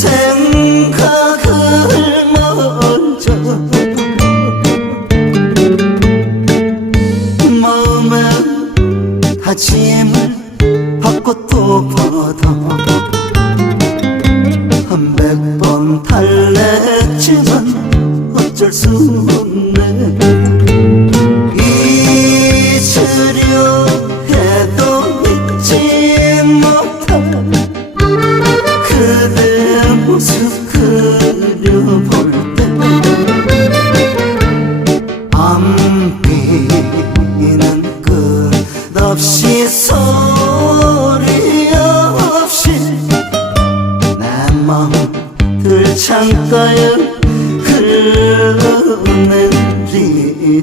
생각을 먼저 마음에 다짐을 받고 또 받아 한 백 번 달랬지만 어쩔 수 없네. 모습 그려볼 때 안비는 끝없이 소리 없이 내 마음 들창가에 흘러